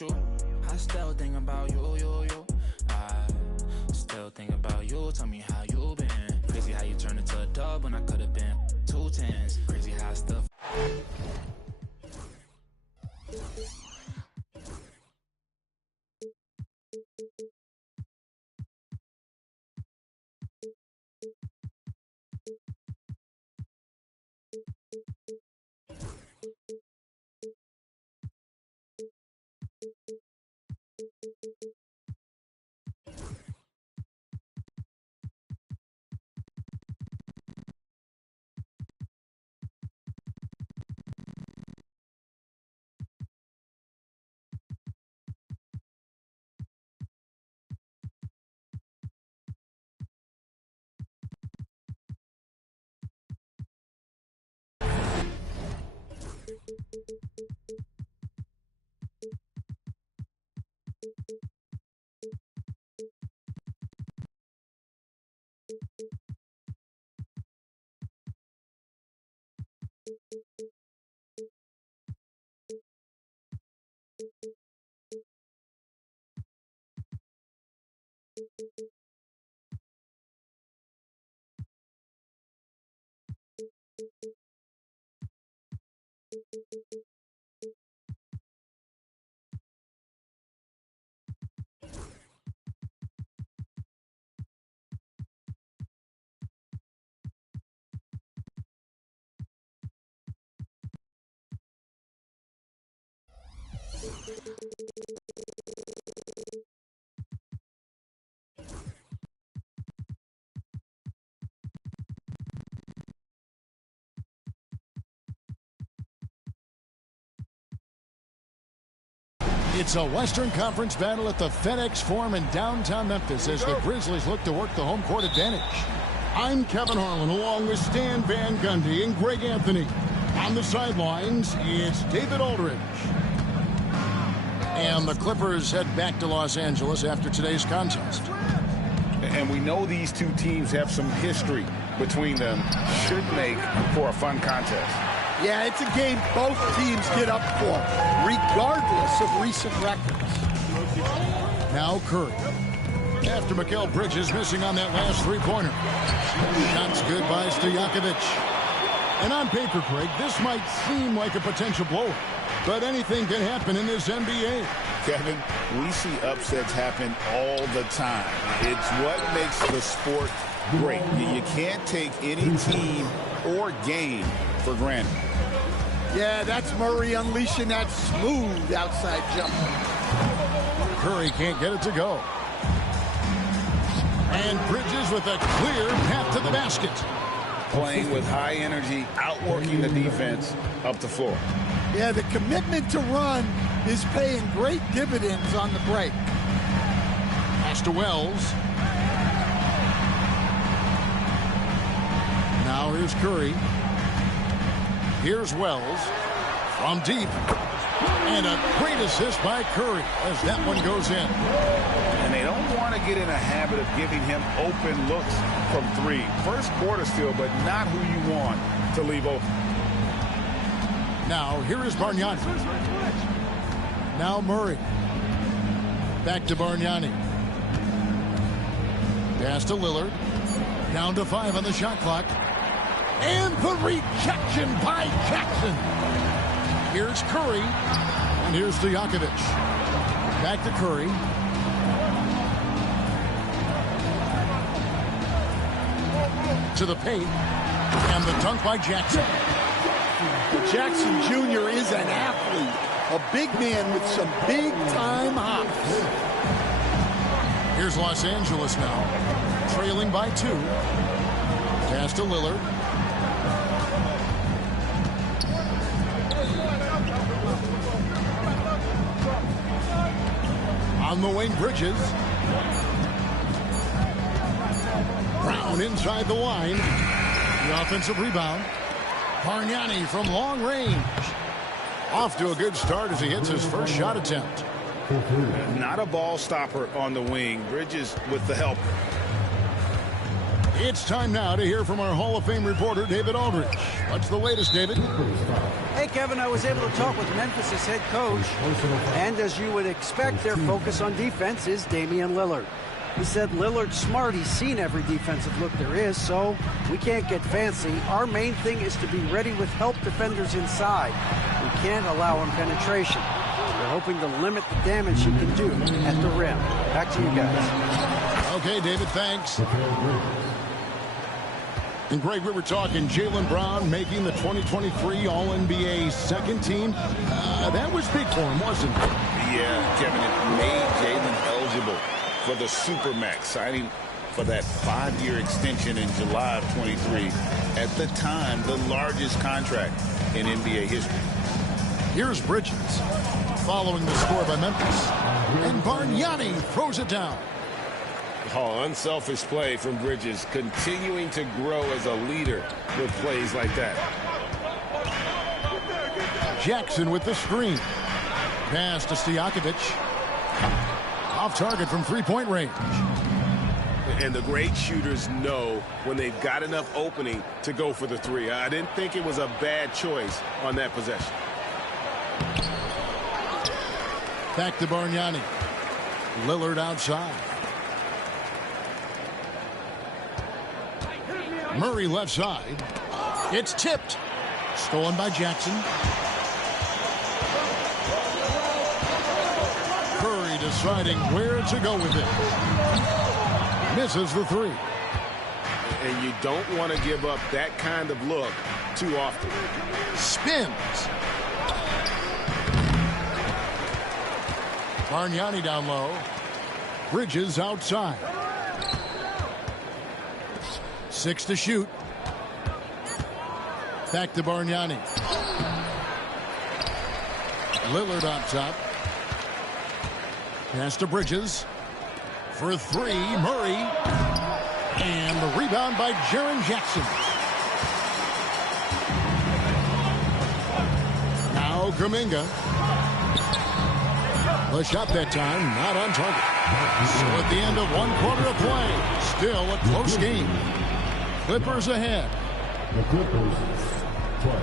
with you. I still think about you. I still think about you. Tell me how you been. Crazy how you turned into a dub when I could have been 2 10s. Crazy how stuff. It's a Western Conference battle at the FedEx Forum in downtown Memphis as the Grizzlies look to work the home court advantage. I'm Kevin Harlan along with Stan Van Gundy and Greg Anthony. On the sidelines, it's David Aldridge. And the Clippers head back to Los Angeles after today's contest. And we know these two teams have some history between them. Should make for a fun contest. Yeah, it's a game both teams get up for, regardless of recent records. Now Curry. After Mikal Bridges missing on that last three-pointer. Shots good by Stojakovic. And on paper, Craig, this might seem like a potential blowout, but anything can happen in this NBA. Kevin, we see upsets happen all the time. It's what makes the sport great. You can't take any team or game for granted. Yeah, that's Murray unleashing that smooth outside jumper. Curry can't get it to go. And Bridges with a clear path to the basket. Playing with high energy, outworking the defense up the floor. Yeah, the commitment to run is paying great dividends on the break. Pass to Wells. Now here's Curry. Here's Wells from deep. And a great assist by Curry as that one goes in. And they don't want to get in a habit of giving him open looks from three. First quarter still, but not who you want to leave open. Now here is Bargnani. Now Murray. Back to Bargnani. Pass to Lillard. Down to 5 on the shot clock. And the rejection by Jackson. Here's Curry. And here's Stojakovic. Back to Curry. To the paint. And the dunk by Jackson. Jackson Jr. is an athlete. A big man with some big-time hops. Here's Los Angeles now. Trailing by 2. Pass to Lillard. On the wing, Bridges. Brown inside the line. The offensive rebound. Bargnani from long range. Off to a good start as he hits his first shot attempt. Not a ball stopper on the wing. Bridges with the help. It's time now to hear from our Hall of Fame reporter, David Aldridge. What's the latest, David? Hey, Kevin, I was able to talk with Memphis' head coach, and as you would expect, their focus on defense is Damian Lillard. He said Lillard's smart. He's seen every defensive look there is, so we can't get fancy. Our main thing is to be ready with help defenders inside. We can't allow him penetration. We're hoping to limit the damage he can do at the rim. Back to you guys. Okay, David, thanks. And Greg, we were talking Jaylen Brown making the 2023 All-NBA second team. That was big for him, wasn't it? Yeah, Kevin, it made Jaylen eligible for the Supermax, signing for that 5-year extension in July of 23. At the time, the largest contract in NBA history. Here's Bridges following the score by Memphis. And Bargnani throws it down. Oh, unselfish play from Bridges, continuing to grow as a leader with plays like that. Jackson with the screen. Pass to Stojakovic. Off target from three-point range. And the great shooters know when they've got enough opening to go for the three. I didn't think it was a bad choice on that possession. Back to Bargnani. Lillard outside. Murray left side. It's tipped. Stolen by Jackson. Curry deciding where to go with it. Misses the three. And you don't want to give up that kind of look too often. Spins. Bargnani down low. Bridges outside. 6 to shoot. Back to Bargnani. Lillard on top. Pass to Bridges. For three, Murray. And the rebound by Jaren Jackson. Now Kuminga. The shot that time, not on target. So at the end of one quarter of play, still a close game. Clippers ahead. The Clippers play.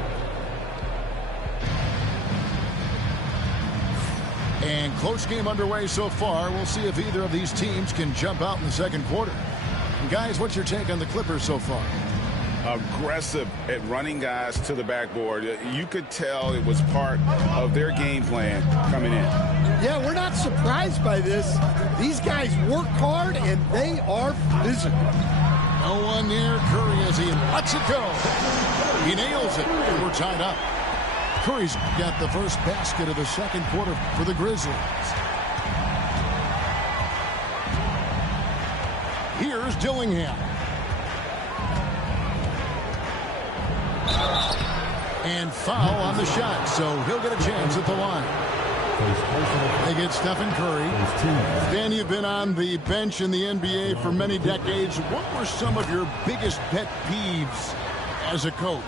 And close game underway so far. We'll see if either of these teams can jump out in the second quarter. And guys, what's your take on the Clippers so far? Aggressive at running guys to the backboard. You could tell it was part of their game plan coming in. Yeah, we're not surprised by this. These guys work hard, and they are physical. No one near Curry as he lets it go. He nails it, and we're tied up. Curry's got the first basket of the second quarter for the Grizzlies. Here's Dillingham. And foul on the shot, so he'll get a chance at the line. They get Stephen Curry. Dan, you've been on the bench in the NBA for many decades. What were some of your biggest pet peeves as a coach?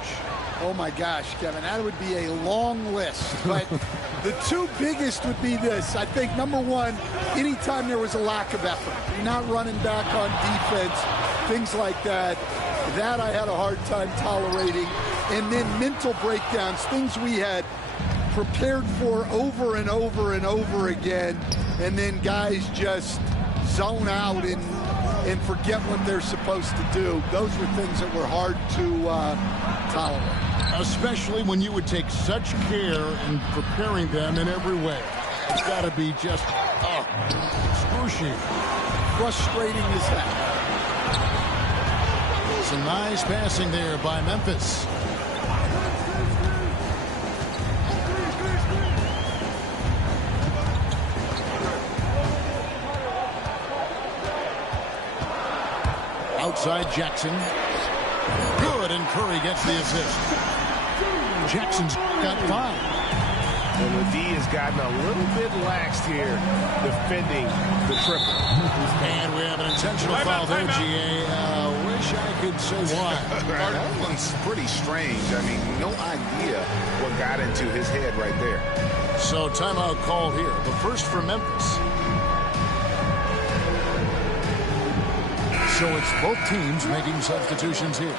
Oh, my gosh, Kevin, that would be a long list. But the two biggest would be this. I think, number one, anytime there was a lack of effort, you're not running back on defense, things like that. That I had a hard time tolerating. And then mental breakdowns, things we had prepared for over and over and over again, and then guys just zone out and forget what they're supposed to do. Those were things that were hard to tolerate. Especially when you would take such care in preparing them in every way. It's got to be just excruciating. Frustrating as that. Some nice passing there by Memphis. Outside Jackson. Good, and Curry gets the assist. Jackson's got 5. And the D has gotten a little bit laxed here defending the triple. And we have an intentional foul there, GA. Wish I could say why. That one's pretty strange. I mean, no idea what got into his head right there. So timeout called here. The first for Memphis. So it's both teams making substitutions here.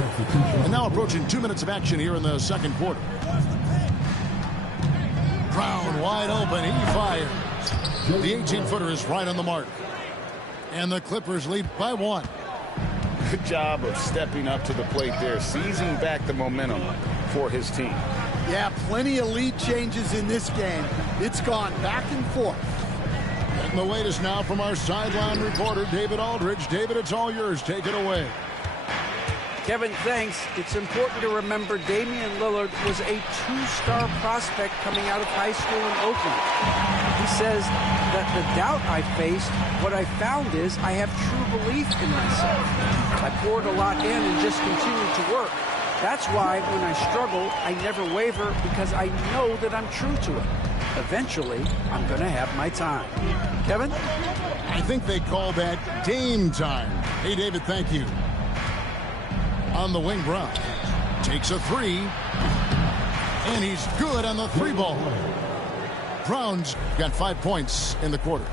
And now Now approaching 2 minutes of action here in the second quarter. Brown wide open. He fires. The 18-footer is right on the mark. And the Clippers lead by 1. Good job of stepping up to the plate there, seizing back the momentum for his team. Yeah, plenty of lead changes in this game. It's gone back and forth. And the latest now from our sideline reporter, David Aldridge. David, it's all yours. Take it away. Kevin, thanks. It's important to remember Damian Lillard was a two-star prospect coming out of high school in Oakland. He says that the doubt I faced, what I found is I have true belief in myself. I poured a lot in and just continued to work. That's why when I struggle, I never waver because I know that I'm true to it. Eventually, I'm going to have my time. Kevin? I think they call that Dame time. Hey, David, thank you. On the wing, Brown takes a three, and he's good on the three ball. Brown's got 5 points in the quarter.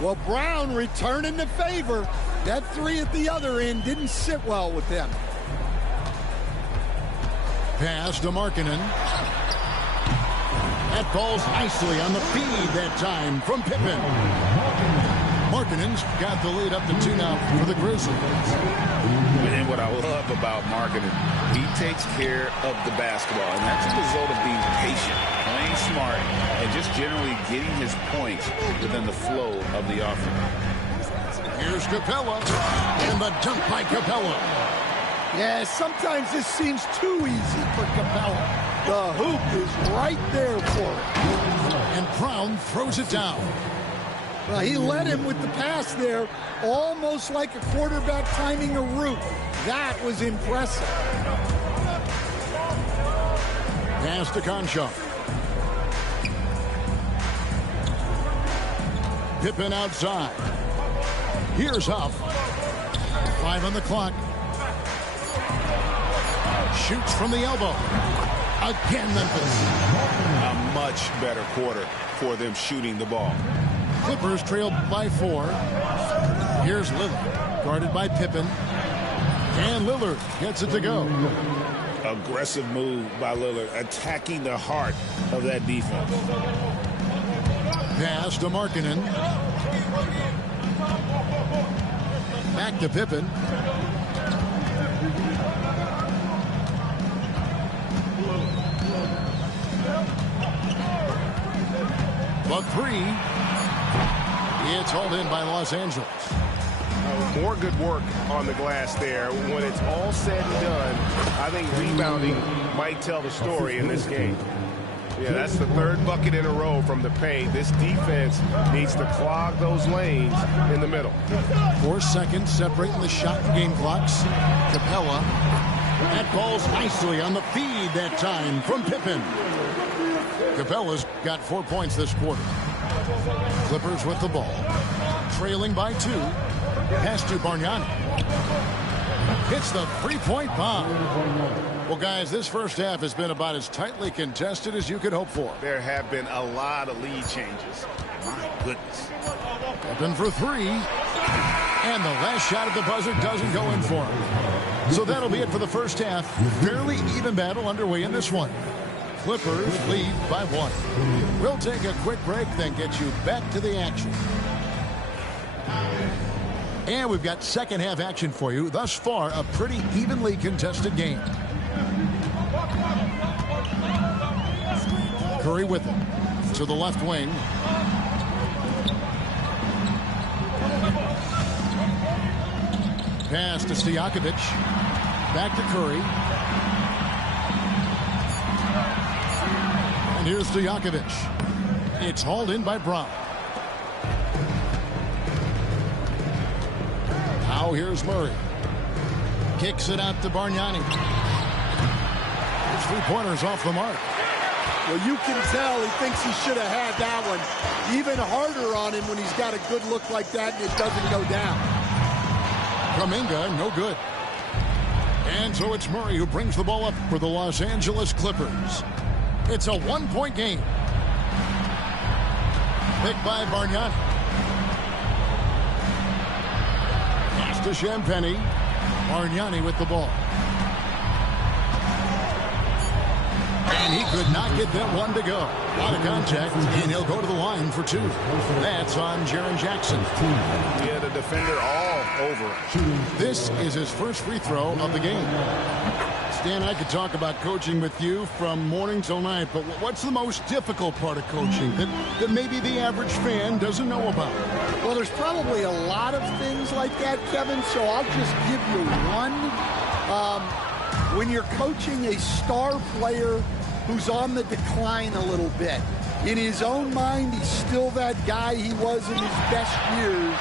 Well, Brown returning the favor. That three at the other end didn't sit well with them. Pass to Markkanen. That falls nicely on the feed that time from Pippen. Markkanen's got the lead up to 2 now for the Grizzlies. And what I love about Markkanen, he takes care of the basketball, and that's a result of being patient, playing smart, and just generally getting his points within the flow of the offense. Here's Capella, and the dunk by Capella. Yeah, sometimes this seems too easy for Capella. The hoop is right there for him. And Brown throws it down. Well, he led him with the pass there, almost like a quarterback timing a route. That was impressive. Pass to Conchar. Pippen outside. Here's Huff. 5 on the clock. Shoots from the elbow. Again, Memphis. A much better quarter for them shooting the ball. Clippers trailed by 4. Here's Lillard, guarded by Pippen. And Lillard gets it to go. Aggressive move by Lillard, attacking the heart of that defense. Pass to Markkanen. Back to Pippen. The three. It's hauled in by Los Angeles. More good work on the glass there. When it's all said and done, I think rebounding might tell the story in this game. Yeah, that's the 3rd bucket in a row from the paint. This defense needs to clog those lanes in the middle. 4 seconds separating the shot and game clocks. Capella. That falls nicely on the feed that time from Pippen. Capella's got 4 points this quarter. Clippers with the ball. Trailing by 2. Pass to Bargnani. Hits the three-point bomb. Well, guys, this first half has been about as tightly contested as you could hope for. There have been a lot of lead changes. My goodness. Open for 3. And the last shot at the buzzer doesn't go in for him. So that'll be it for the first half. Fairly even battle underway in this one. Clippers lead by 1. We'll take a quick break, then get you back to the action. And we've got second half action for you. Thus far, a pretty evenly contested game. Curry with it. To the left wing. Pass to Stojakovic. Back to Curry. And here's Stojakovic. It's hauled in by Brown. Now here's Murray. Kicks it out to Bargnani. His three-pointers off the mark. Well, you can tell he thinks he should have had that one. Even harder on him when he's got a good look like that and it doesn't go down. Kuminga, no good. And so it's Murray who brings the ball up for the Los Angeles Clippers. It's a one-point game. Picked by Bargnani. Pass to Champagny. Bargnani with the ball. And he could not get that one to go. A lot of contact, and he'll go to the line for 2. That's on Jaren Jackson. Yeah, the defender all over him. This is his first free throw of the game. Stan, I could talk about coaching with you from morning till night, but what's the most difficult part of coaching that maybe the average fan doesn't know about? Well, there's probably a lot of things like that, Kevin, so I'll just give you one. When you're coaching a star player who's on the decline a little bit, in his own mind, he's still that guy he was in his best years,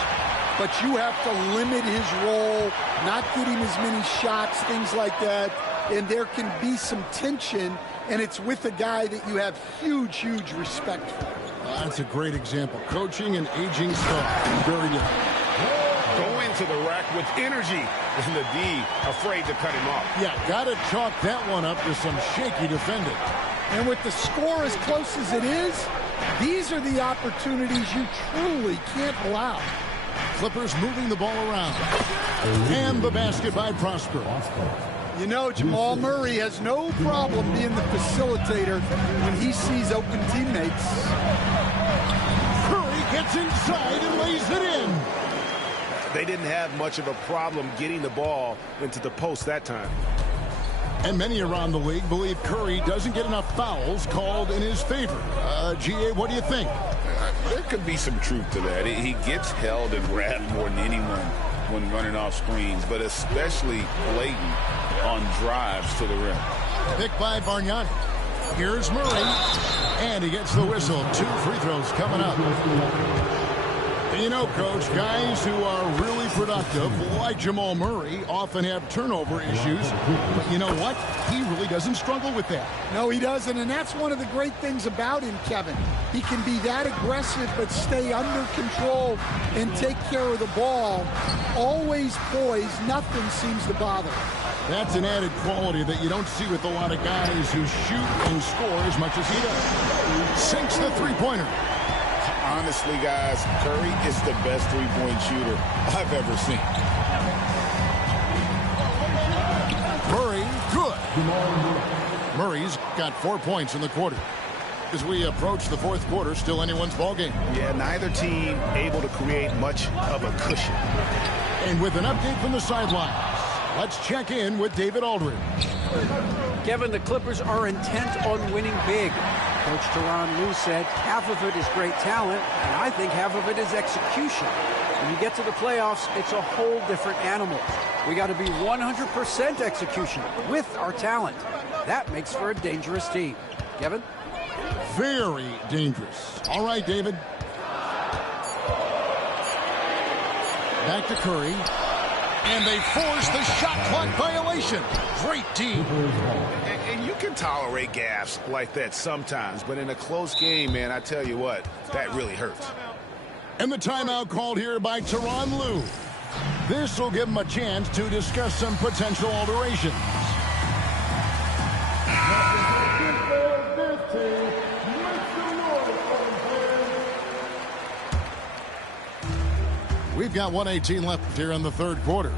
but you have to limit his role, not get him as many shots, things like that. And there can be some tension, and it's with a guy that you have huge, huge respect for. That's a great example. Coaching an aging star. Very good. Go into the rack with energy, and the D afraid to cut him off. Yeah, got to chalk that one up to some shaky defending. And with the score as close as it is, these are the opportunities you truly can't allow. Clippers moving the ball around. And the basket by Prosper. You know, Jamal Murray has no problem being the facilitator when he sees open teammates. Curry gets inside and lays it in. They didn't have much of a problem getting the ball into the post that time. And many around the league believe Curry doesn't get enough fouls called in his favor. GA, what do you think? There could be some truth to that. He gets held and grabbed more than anyone when running off screens, but especially blatant on drives to the rim. Picked by Bargnani. Here's Murray, and he gets the whistle. 2 free throws coming up. And you know, Coach, guys who are really productive, like Jamal Murray, often have turnover issues. But you know what? He really doesn't struggle with that. No, he doesn't, and that's one of the great things about him, Kevin. He can be that aggressive but stay under control and take care of the ball. Always poised. Nothing seems to bother him. That's an added quality that you don't see with a lot of guys who shoot and score as much as he does. Sinks the three-pointer. Honestly, guys, Curry is the best three-point shooter I've ever seen. Murray, good. Murray's got 4 points in the quarter. As we approach the fourth quarter, still anyone's ballgame. Yeah, neither team able to create much of a cushion. And with an update from the sidelines, let's check in with David Aldridge. Kevin, the Clippers are intent on winning big. Coach Tyronn Lue said half of it is great talent, and I think half of it is execution. When you get to the playoffs, it's a whole different animal. We got to be 100% execution with our talent. That makes for a dangerous team. Kevin? Very dangerous. All right, David. Back to Curry. And they force the shot clock violation. Great team. And you can tolerate gaffes like that sometimes, but in a close game, man, I tell you what, that really hurts. And the timeout called here by Tyronn Lue. This will give him a chance to discuss some potential alterations. We've got 1:18 left here in the third quarter.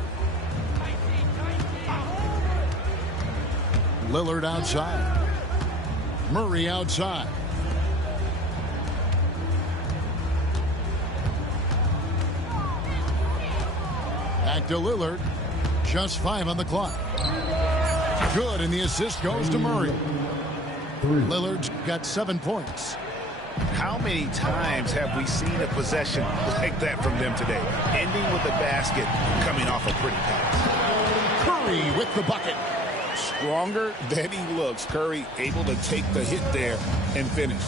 Lillard outside. Murray outside. Back to Lillard. Just 5 on the clock. Good, and the assist goes to Murray. Lillard's got 7 points. How many times have we seen a possession like that from them today? Ending with a basket, coming off a pretty pass. Curry with the bucket. Stronger than he looks. Curry able to take the hit there and finish.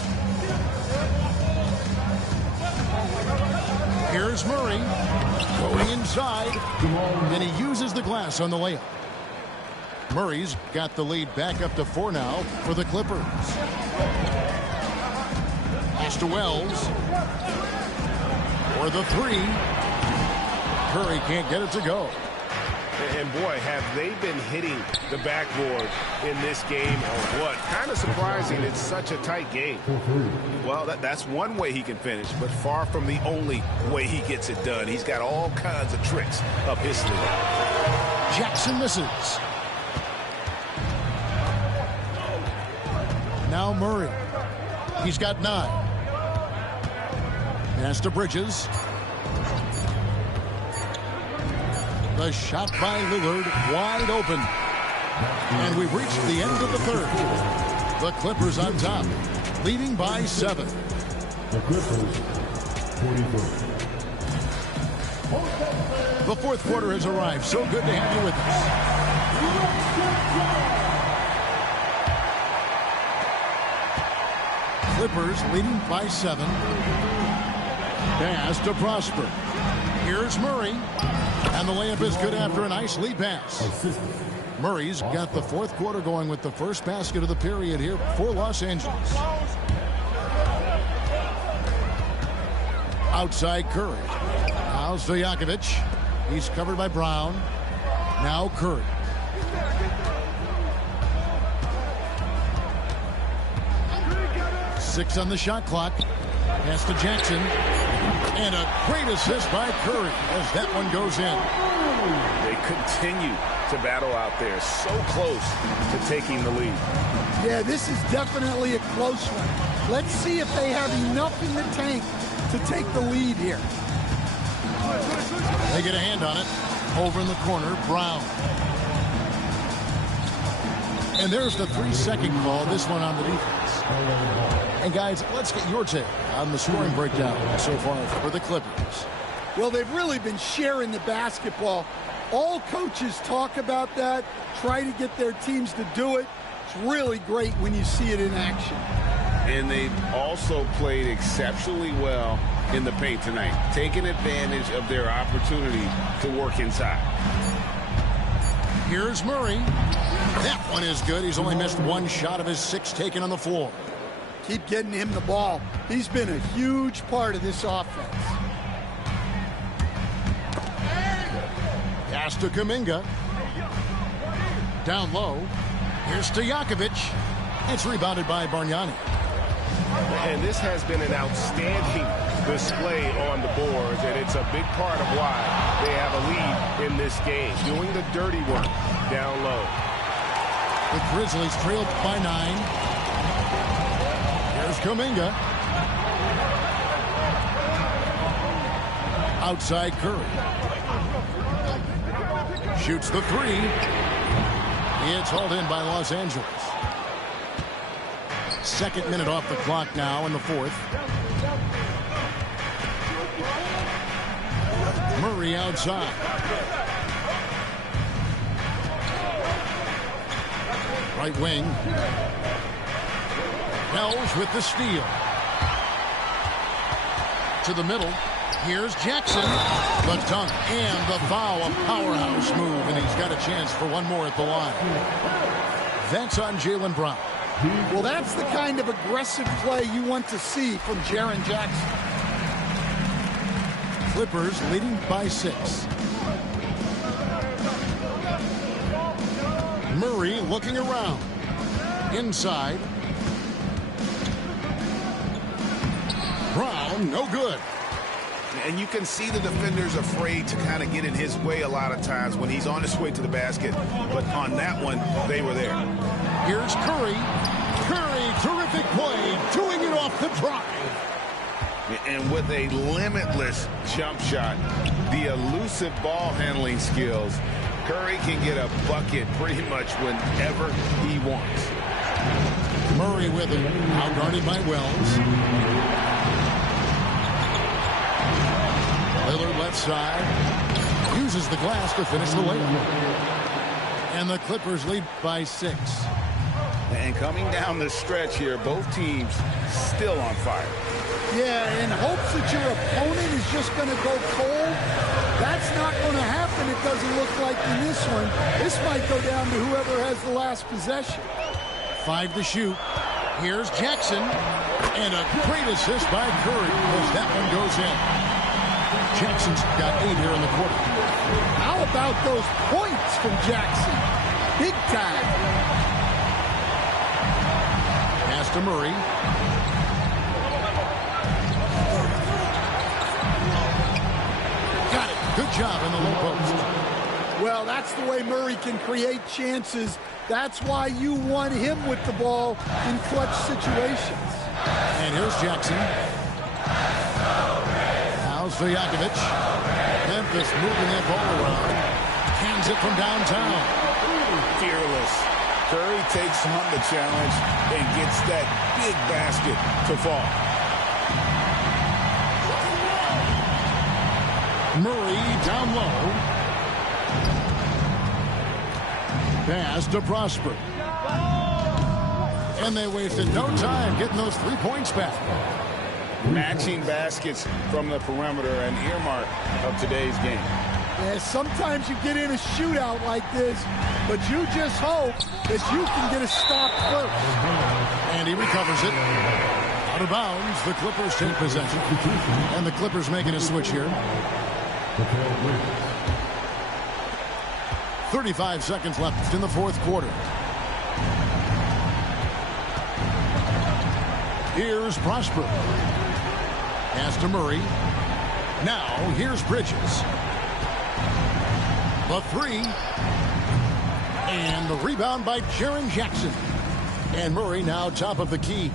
Here's Murray going inside, and he uses the glass on the layup. Murray's got the lead back up to 4 now for the Clippers. Pass to Wells. For the 3. Curry can't get it to go. And boy, have they been hitting the backboard in this game or what? Kind of surprising. It's such a tight game. Well, that's one way he can finish, but far from the only way he gets it done. He's got all kinds of tricks up his sleeve. Jackson misses. Now Murray. He's got 9. Pass to Bridges. The shot by Lillard, wide open. And we've reached the end of the third. The Clippers on top, leading by 7. The Clippers, 44. The fourth quarter has arrived. So good to have you with us. Clippers leading by 7. Pass to Prosper. Here's Murray. And the layup is good after a nice lead pass. Murray's got the fourth quarter going with the first basket of the period here for Los Angeles. Outside Curry. Now Stojakovic. He's covered by Brown. Now Curry. Six on the shot clock. Pass to Jackson. And a great assist by Curry as that one goes in. They continue to battle out there, so close to taking the lead. Yeah, this is definitely a close one. Let's see if they have enough in the tank to take the lead here. They get a hand on it. Over in the corner, Brown. And there's the 3-second call, this one on the defense. And guys, let's get your take on the scoring breakdown so far for the Clippers. Well, they've really been sharing the basketball. All coaches talk about that, try to get their teams to do it. It's really great when you see it in action. And they've also played exceptionally well in the paint tonight, taking advantage of their opportunity to work inside. Here's Murray. That one is good. He's only missed one shot of his 6 taken on the floor. Keep getting him the ball. He's been a huge part of this offense. Pass to Kuminga. Down low. Here's Stojakovic. It's rebounded by Bargnani. And this has been an outstanding display on the boards, and it's a big part of why they have a lead in this game, doing the dirty work down low. The Grizzlies trailed by 9. Here's Kuminga. Outside Curry. Shoots the 3. It's hauled in by Los Angeles. Second minute off the clock now in the fourth. Murray outside. Right wing. Wells with the steal. To the middle. Here's Jackson. The dunk and the foul. A powerhouse move, and he's got a chance for one more at the line. That's on Jaylen Brown. Well, that's the kind of aggressive play you want to see from Jaren Jackson. Clippers leading by 6. Murray looking around. Inside. Brown, no good. And you can see the defenders afraid to kind of get in his way a lot of times when he's on his way to the basket. But on that one, they were there. Here's Curry. Curry, terrific play, doing it off the drive. And with a limitless jump shot, the elusive ball handling skills, Curry can get a bucket pretty much whenever he wants. Murray with it, now guarded by Wells. Lillard left side, uses the glass to finish the layup. And the Clippers lead by 6. And coming down the stretch here, both teams still on fire. Yeah, in hopes that your opponent is just going to go cold. That's not going to happen, it doesn't look like in this one. This might go down to whoever has the last possession. 5 to shoot. Here's Jackson. And a great assist by Curry as that one goes in. Jackson's got 8 here in the quarter. How about those points from Jackson? Big time. Pass to Murray. Got it. Good job in the low post. Well, that's the way Murray can create chances. That's why you want him with the ball in clutch situations. And here's Jackson. Now Stojakovic. Memphis moving that ball around. Hands it from downtown. Fearless. Curry takes on the challenge and gets that big basket to fall. Murray down low. Pass to Prosper. And they wasted no time getting those 3 points back. Matching baskets from the perimeter, an earmark of today's game. Yeah, sometimes you get in a shootout like this, but you just hope that you can get a stop first. And he recovers it. Out of bounds, the Clippers take possession. And the Clippers making a switch here. 35 seconds left in the fourth quarter. Here's Prosper. Pass to Murray. Now, here's Bridges. The three. And the rebound by Jaren Jackson. And Murray now top of the key.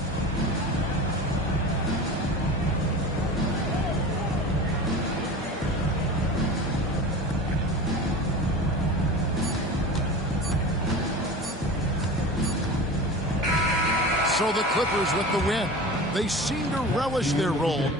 So the Clippers with the win. They seem to relish their role